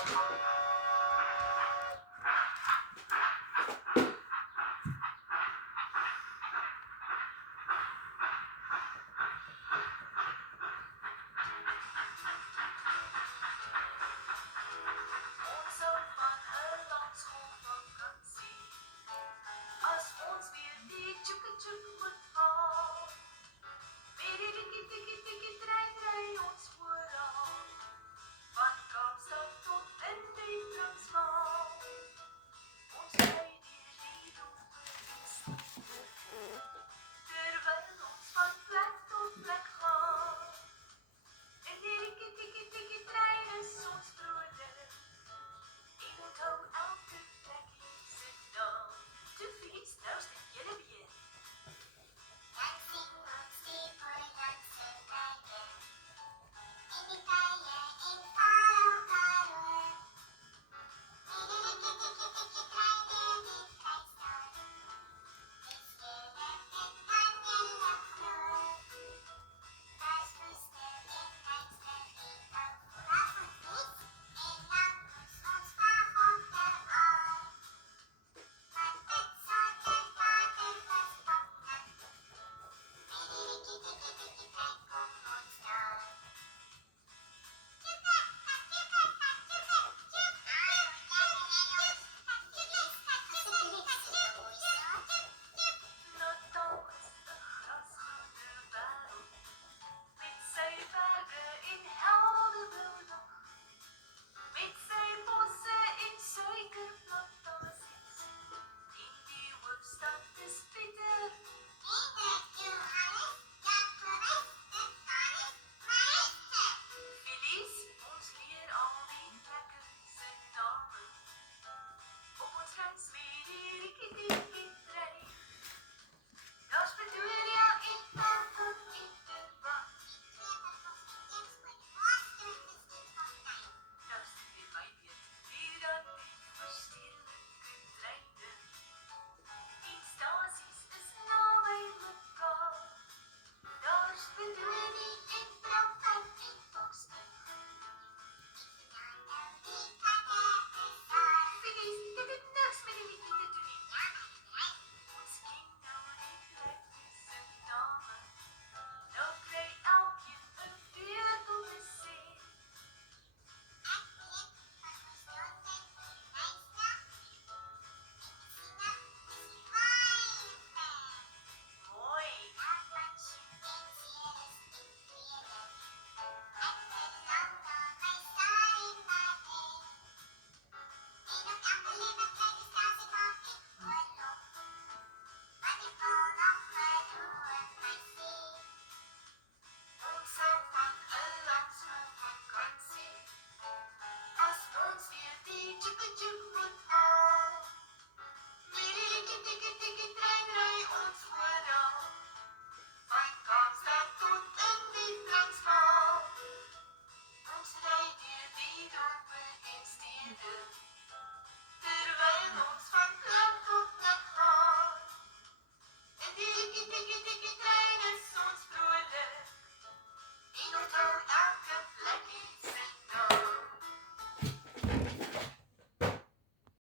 Onze van een landschoolvakantie. Als ons weer die tjoeke tjoek moet haal. Weer die tikkie tikkie tikkie trein ry ons vooral. Van Kaapstad tot in die Transvaal. Ons ry deur die donker stad. Terwyl ons van plek tot plek gaan. En die tikkie tikkie tikkie trein is ons broeder. En onthou elke plekkie se naam. Toe fiets, nou is dit julle beurt. Dan sing ons die Hollandse liedere in die kaie en Karel Karoo. Met die tikkie tikkie tikkie trein deur die Vrystaat. Dis julle met hande laag groot. Daar's Woester en Leinster en Kaapstad en Lampus ons vaag op der aard. Maar dit Saterdae was papnat. Met die tikkie tikkie tikkie trein kom ons daar. Tjoeke, tjoeke, tjoeke, tjoeke. Natal is 'n grasgroene wêreld met sy berge en